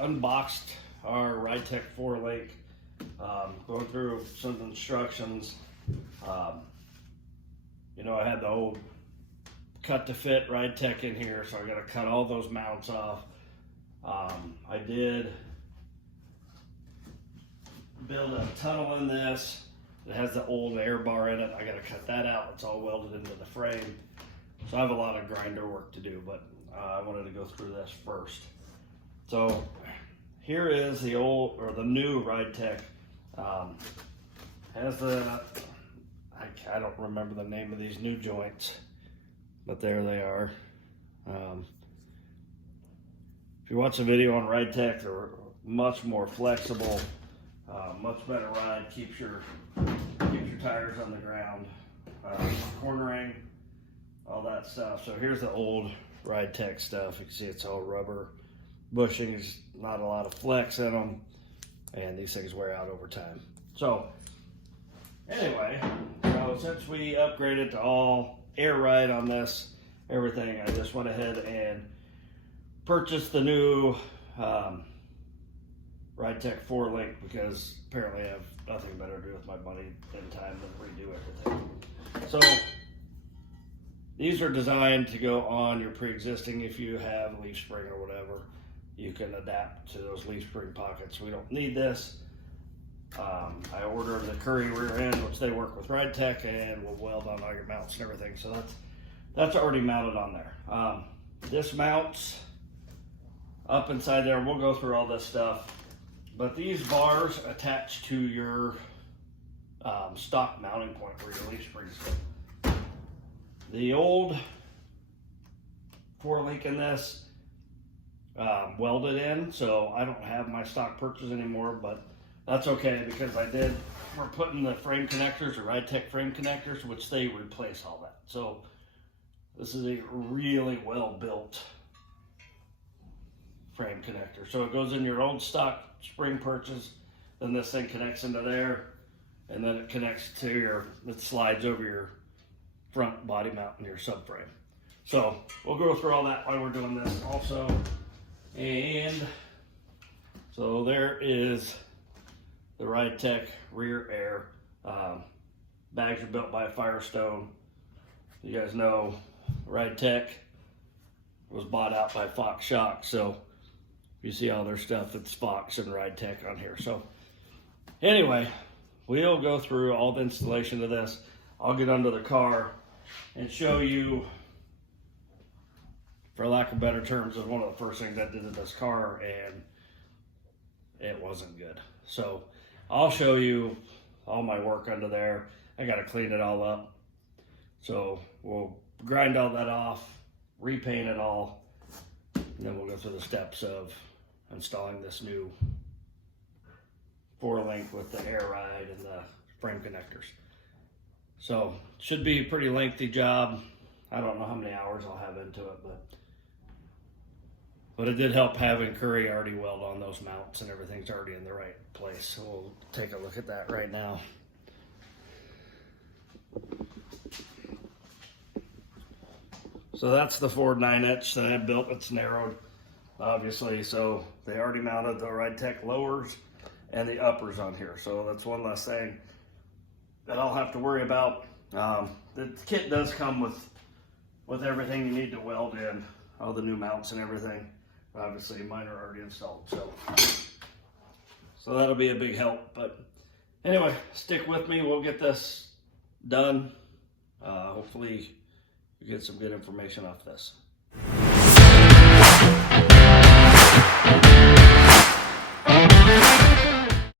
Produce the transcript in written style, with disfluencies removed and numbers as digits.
unboxed our Ridetech 4-link, going through some instructions. You know, I had the old cut to fit Ridetech in here, so I got to cut all those mounts off. I did build a tunnel in this. It has the old air bar in it. I got to cut that out. It's all welded into the frame. So I have a lot of grinder work to do, but I wanted to go through this first. So here is the old, or the new Ridetech. Has the, I don't remember the name of these new joints, but there they are. If you watch the video on Ridetech, they're much more flexible, much better ride, keeps your tires on the ground, cornering, all that stuff. So here's the old Ridetech stuff. You can see it's all rubber bushings, not a lot of flex in them, and these things wear out over time. So anyway, so since we upgraded to all Airride on this, everything, I just went ahead and purchased the new Ridetech 4-link because apparently I have nothing better to do with my money in time than redo everything. So these are designed to go on your pre-existing. If you have leaf spring or whatever, you can adapt to those leaf spring pockets. We don't need this. I ordered the Curry rear end, which they work with Ridetech, and will weld on all your mounts and everything. So that's already mounted on there. This mounts up inside there. We'll go through all this stuff. But these bars attach to your stock mounting point where your leaf springs go. The old 4-link in this welded in, so I don't have my stock purchase anymore, but that's okay because we're putting the frame connectors, or Ridetech frame connectors, which they replace all that. So this is a really well built frame connector. So it goes in your old stock spring purchase, then this thing connects into there, and then it connects to it slides over your front body mount and your subframe. So we'll go through all that while we're doing this also. And so there is the Ridetech rear air. Bags are built by Firestone. You guys know Ridetech was bought out by Fox Shock, so you see all their stuff, it's Fox and Ridetech on here. So anyway, we'll go through all the installation of this. I'll get under the car and show you, for lack of better terms, is one of the first things I did to this car, and it wasn't good. So I'll show you all my work under there. I got to clean it all up. So we'll grind all that off, repaint it all, and then we'll go through the steps of installing this new 4-link with the Airride and the frame connectors. So it should be a pretty lengthy job. I don't know how many hours I'll have into it, but it did help having Curry already weld on those mounts, and everything's already in the right place. So we'll take a look at that right now. So that's the Ford 9-inch that I built. It's narrowed, obviously. So they already mounted the Ridetech lowers and the uppers on here. So that's one less thing that I'll have to worry about. The kit does come with everything you need to weld in, all the new mounts and everything. Obviously mine are already installed, so that'll be a big help. But anyway, stick with me. We'll get this done. Hopefully you get some good information off this.